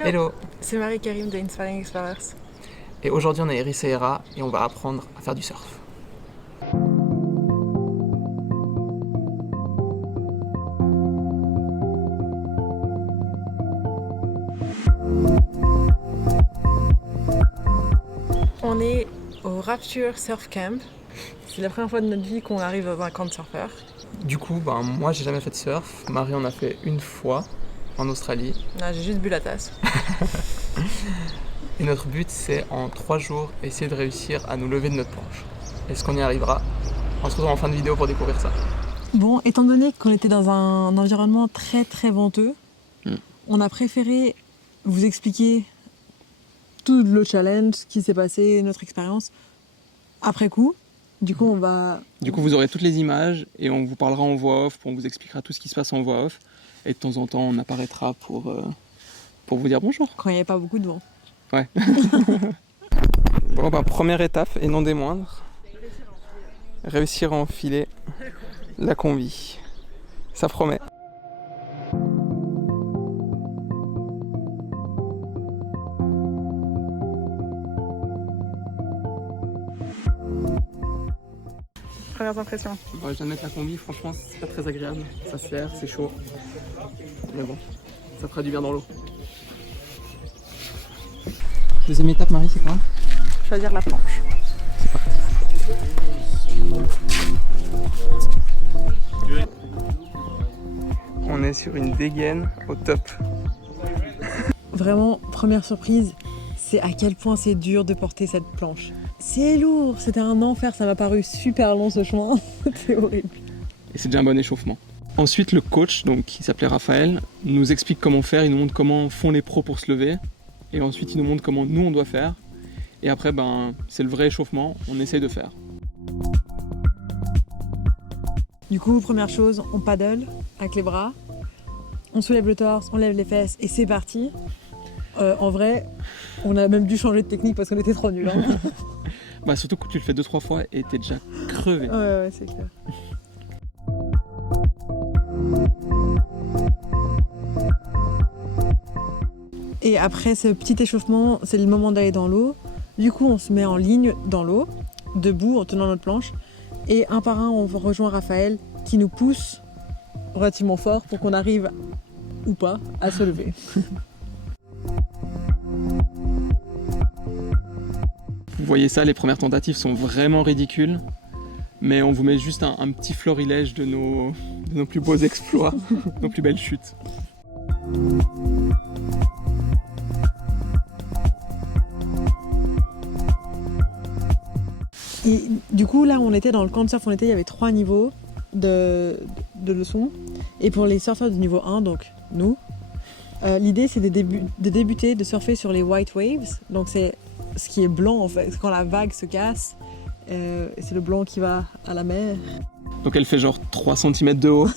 Hello. C'est Marie-Karim de Inspiring Explorers. Et aujourd'hui on est à Ericeira et on va apprendre à faire du surf. On est au Rapture Surf Camp. C'est la première fois de notre vie qu'on arrive dans un camp de surfeurs. Du coup, moi j'ai jamais fait de surf. Marie en a fait une fois en Australie. Non, j'ai juste bu la tasse. Et notre but c'est en 3 jours essayer de réussir à nous lever de notre planche. Est-ce qu'on y arrivera? On se retrouve en fin de vidéo pour découvrir ça. Bon, étant donné qu'on était dans un environnement très très venteux, on a préféré vous expliquer tout le challenge, ce qui s'est passé, notre expérience, après coup. Du coup, vous aurez toutes les images et on vous parlera en voix off, on vous expliquera tout ce qui se passe en voix off. Et de temps en temps, on apparaîtra pour vous dire bonjour. Quand il n'y avait pas beaucoup de vent. Ouais. Bon, première étape, et non des moindres, réussir à enfiler la combi. Ça promet. Premières impressions. Je viens de mettre la combi, franchement, c'est pas très agréable. Ça serre, c'est chaud. Mais bon, ça fera du bien dans l'eau. Deuxième étape, Marie, c'est quoi? Choisir la planche. C'est parti. On est sur une dégaine au top. Vraiment, première surprise, c'est à quel point c'est dur de porter cette planche. C'est lourd, c'était un enfer, ça m'a paru super long ce chemin, c'est horrible. Et c'est déjà un bon échauffement. Ensuite, le coach, donc, qui s'appelait Raphaël, nous explique comment faire, il nous montre comment font les pros pour se lever. Et ensuite, il nous montre comment nous, on doit faire. Et après, c'est le vrai échauffement, on essaye de faire. Du coup, première chose, on paddle avec les bras, on soulève le torse, on lève les fesses et c'est parti. En vrai, on a même dû changer de technique parce qu'on était trop nuls. Hein. Surtout que tu le fais 2-3 fois et t'es déjà crevé. Ouais, c'est clair. Et après ce petit échauffement, c'est le moment d'aller dans l'eau. Du coup, on se met en ligne dans l'eau, debout, en tenant notre planche. Et un par un, on rejoint Raphaël qui nous pousse relativement fort pour qu'on arrive, ou pas, à se lever. Vous voyez ça, les premières tentatives sont vraiment ridicules. Mais on vous met juste un petit florilège de nos plus beaux exploits, nos plus belles chutes. Et du coup, là, on était dans le camp de surf, il y avait 3 niveaux de leçons. Et pour les surfeurs du niveau 1, donc nous, l'idée c'est de débuter, de surfer sur les white waves. Donc c'est ce qui est blanc en fait, quand la vague se casse, c'est le blanc qui va à la mer. Donc elle fait genre 3 cm de haut.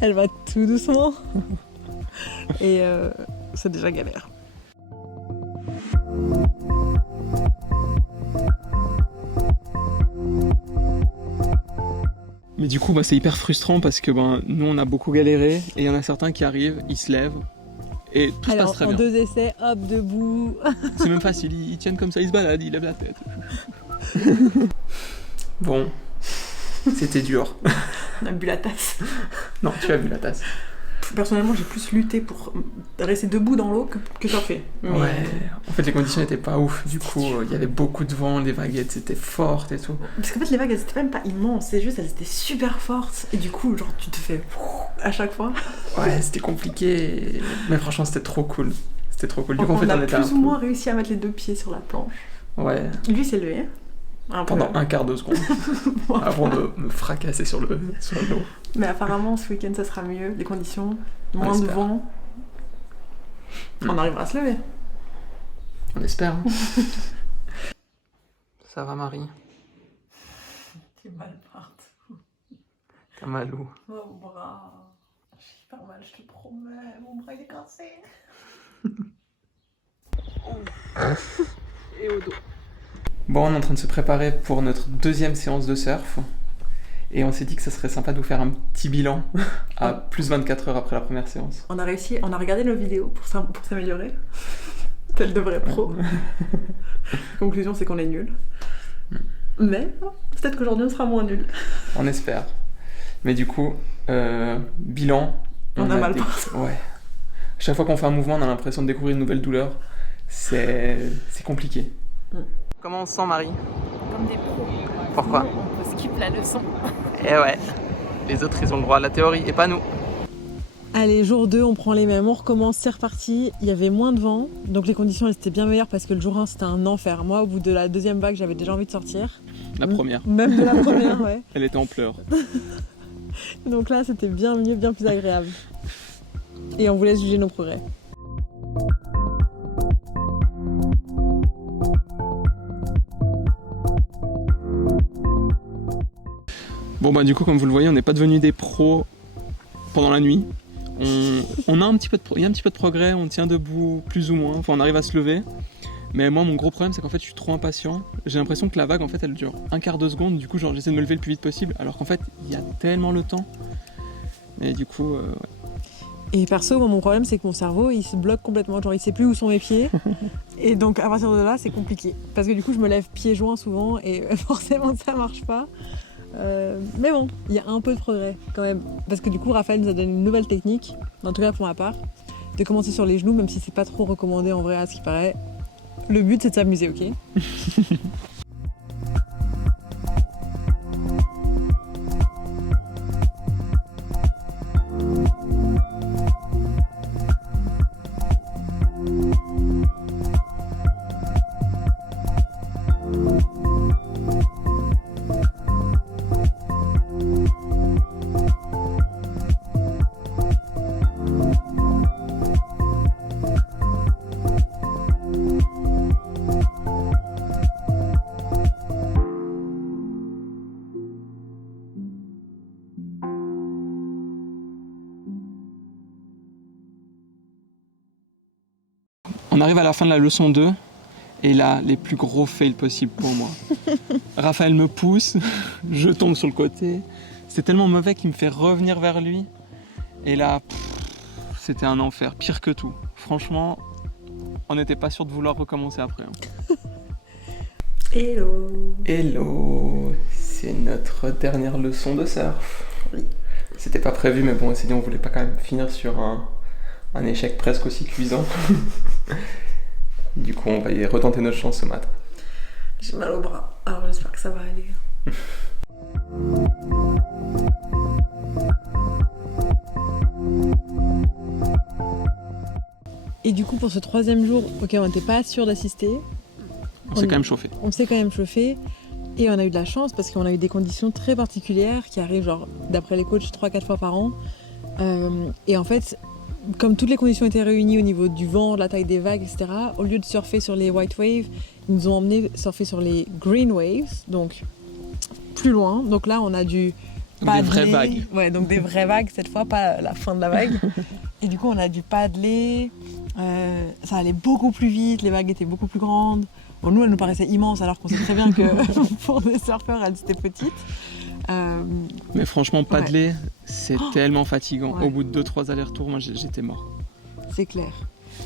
Elle va tout doucement. Et c'est déjà galère. Mais du coup, c'est hyper frustrant parce que nous, on a beaucoup galéré et il y en a certains qui arrivent, ils se lèvent et tout se passe très bien. En 2 essais, hop, debout. C'est même facile, ils tiennent comme ça, ils se baladent, ils lèvent la tête. Bon, c'était dur. On a bu la tasse. Non, tu as bu la tasse. Personnellement, j'ai plus lutté pour rester debout dans l'eau que surfer. Mais... Ouais, en fait les conditions n'étaient pas ouf, du coup il y avait beaucoup de vent, les vaguettes étaient fortes et tout. Parce qu'en fait les vagues elles étaient même pas immenses, c'est juste elles étaient super fortes et du coup genre tu te fais à chaque fois. Ouais, c'était compliqué, mais franchement c'était trop cool. C'était trop cool. Du coup en fait on on a était plus ou moins réussi à mettre les 2 pieds sur la planche. Ouais. Lui s'est levé. Pendant un quart de seconde, avant de me fracasser sur l'eau. Mais apparemment ce week-end ça sera mieux, les conditions, moins de vent. On arrivera à se lever. On espère. Hein. Ça va Marie? T'es mal partout. T'as mal où? Mon bras. J'ai pas mal, je te promets. Mon bras il est cassé. Et au dos. Bon, on est en train de se préparer pour notre 2e séance de surf. Et on s'est dit que ça serait sympa de vous faire un petit bilan à plus 24 heures après la première séance. On a regardé nos vidéos pour s'améliorer. Tel de vrai pro. Conclusion, c'est qu'on est nul. Mais peut-être qu'aujourd'hui on sera moins nul. On espère. Mais du coup, bilan. On a mal partout. Ouais. Chaque fois qu'on fait un mouvement, on a l'impression de découvrir une nouvelle douleur. C'est compliqué. Comment on se sent, Marie? Comme des pros. Pourquoi? On peut skip la leçon. Eh ouais. Les autres, ils ont le droit à la théorie et pas nous. Allez, jour 2, on prend les mêmes, on recommence, c'est reparti. Il y avait moins de vent, donc les conditions elles étaient bien meilleures parce que le jour 1 c'était un enfer. Moi, au bout de la deuxième vague, j'avais déjà envie de sortir. La première. Même de la première, ouais. Elle était en pleurs. Donc là, c'était bien mieux, bien plus agréable. Et on vous laisse juger nos progrès. Bon bah du coup comme vous le voyez on n'est pas devenus des pros pendant la nuit. On a un petit peu il y a un petit peu de progrès, on tient debout plus ou moins, enfin on arrive à se lever. Mais moi mon gros problème c'est qu'en fait je suis trop impatient. J'ai l'impression que la vague en fait elle dure un quart de seconde, du coup genre j'essaie de me lever le plus vite possible alors qu'en fait il y a tellement le temps. Et du coup ouais. Et perso, moi, mon problème c'est que mon cerveau il se bloque complètement, genre il sait plus où sont mes pieds. Et donc à partir de là c'est compliqué. Parce que du coup je me lève pieds joints souvent et forcément ça marche pas. Mais bon, il y a un peu de progrès quand même. Parce que du coup, Raphaël nous a donné une nouvelle technique, en tout cas pour ma part, de commencer sur les genoux, même si c'est pas trop recommandé en vrai à ce qui paraît. Le but c'est de s'amuser, ok? On arrive à la fin de la leçon 2 et là les plus gros fails possibles pour moi. Raphaël me pousse, je tombe sur le côté. C'est tellement mauvais qu'il me fait revenir vers lui. Et là, c'était un enfer, pire que tout. Franchement, on n'était pas sûr de vouloir recommencer après. Hein. Hello. Hello, c'est notre dernière leçon de surf. Oui. C'était pas prévu, mais bon, on s'est dit on voulait pas quand même finir sur un échec presque aussi cuisant. Du coup, on va y retenter notre chance ce matin. J'ai mal au bras, alors j'espère que ça va aller. Et du coup, pour ce troisième jour, auquel on n'était pas sûr d'assister, On s'est quand même chauffé. on s'est quand même chauffé et on a eu de la chance parce qu'on a eu des conditions très particulières qui arrivent, genre, d'après les coachs, 3-4 fois par an. Et en fait, comme toutes les conditions étaient réunies au niveau du vent, de la taille des vagues, etc., au lieu de surfer sur les white waves, ils nous ont emmenés surfer sur les green waves, donc plus loin. Donc là, on a dû Donc des vraies vagues. Ouais, donc des vraies vagues cette fois, pas la fin de la vague. Et du coup, on a dû paddler. Ça allait beaucoup plus vite, les vagues étaient beaucoup plus grandes. Bon, nous, elles nous paraissaient immenses, alors qu'on sait très bien que pour des surfeurs, elles étaient petites. Mais franchement, paddler, c'est Oh tellement fatigant. Ouais. Au bout de 2-3 allers-retours, moi j'étais mort. C'est clair.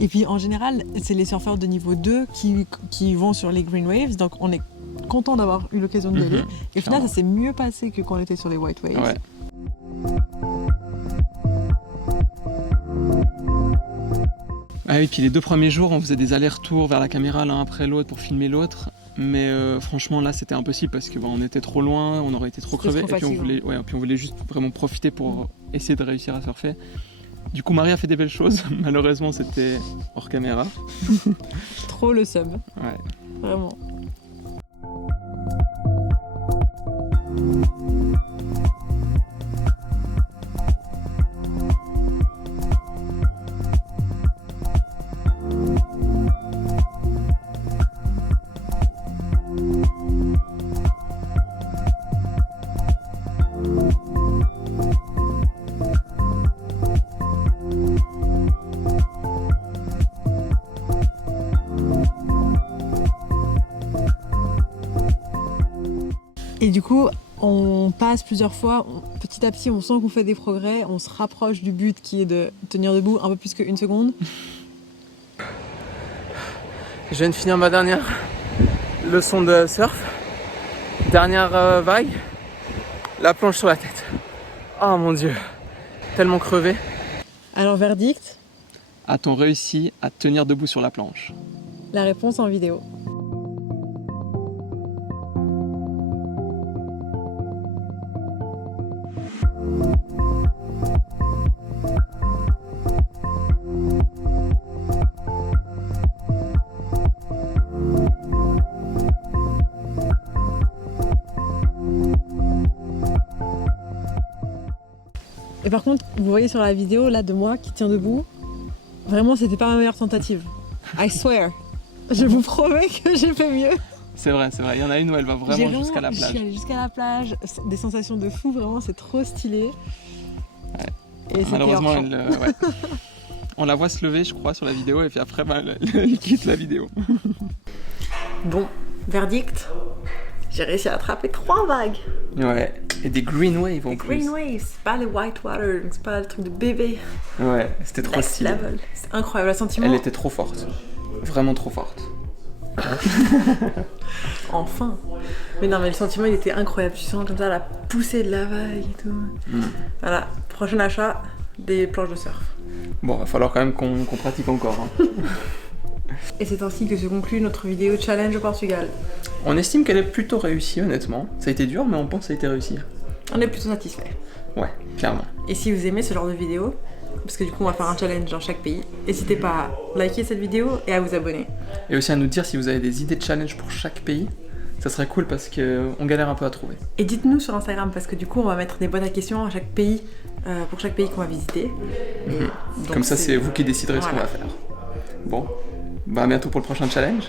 Et puis en général, c'est les surfeurs de niveau 2 qui vont sur les green waves, donc on est content d'avoir eu l'occasion d'y aller. Et au final, clairement. ça s'est mieux passé que quand on était sur les white waves. Ouais. Ah oui, puis les 2 premiers jours, on faisait des allers-retours vers la caméra l'un après l'autre pour filmer l'autre. Mais franchement, là, c'était impossible parce que on était trop loin, on aurait été trop C'était crevés. trop Et puis fatigant. on voulait juste vraiment profiter pour essayer de réussir à surfer. Du coup, Marie a fait des belles choses. Malheureusement, c'était hors caméra. Trop le sub, Ouais. vraiment. Et du coup, On passe plusieurs fois, petit à petit on sent qu'on fait des progrès, on se rapproche du but qui est de tenir debout un peu plus qu'une seconde. Je viens de finir ma dernière leçon de surf. Dernière vague. La planche sur la tête. Oh mon dieu. Tellement crevé. Alors verdict, A-t-on réussi à tenir debout sur la planche? la réponse en vidéo. Et par contre, vous voyez sur la vidéo là de moi qui tient debout, vraiment c'était pas ma meilleure tentative. I swear. Je vous promets que j'ai fait mieux. C'est vrai, il y en a une où elle va vraiment jusqu'à la Je plage. suis allée jusqu'à la plage, des sensations de fou, vraiment c'est trop stylé. Et c'était Malheureusement, hors champ. ouais. On la voit se lever, je crois, sur la vidéo, et puis après, elle quitte la vidéo. Bon, verdict, j'ai réussi à attraper 3 vagues. Ouais. Et des green waves en Les plus. green waves, c'est pas les white water, c'est pas le truc de bébé. Ouais, c'était trop Next stylé. level. C'est incroyable, le sentiment. Elle était trop forte. Vraiment trop forte. Enfin. Mais non, mais le sentiment il était incroyable. Tu sens comme ça la poussée de la vague et tout. Voilà, prochain achat, des planches de surf. Bon, va falloir quand même qu'on pratique encore. Hein. Et c'est ainsi que se conclut notre vidéo challenge au Portugal. On estime qu'elle est plutôt réussie, honnêtement. Ça a été dur, mais on pense que ça a été réussi. On est plutôt satisfait. Ouais, clairement. Et si vous aimez ce genre de vidéo, parce que du coup on va faire un challenge dans chaque pays, n'hésitez pas à liker cette vidéo et à vous abonner. Et aussi à nous dire si vous avez des idées de challenge pour chaque pays. Ça serait cool parce qu'on galère un peu à trouver. Et dites-nous sur Instagram parce que du coup on va mettre des boîtes à questions à chaque pays, pour chaque pays qu'on va visiter. Et donc, Comme ça, c'est vous qui déciderez ce qu'on Voilà. va faire. Bon, bah à bientôt pour le prochain challenge.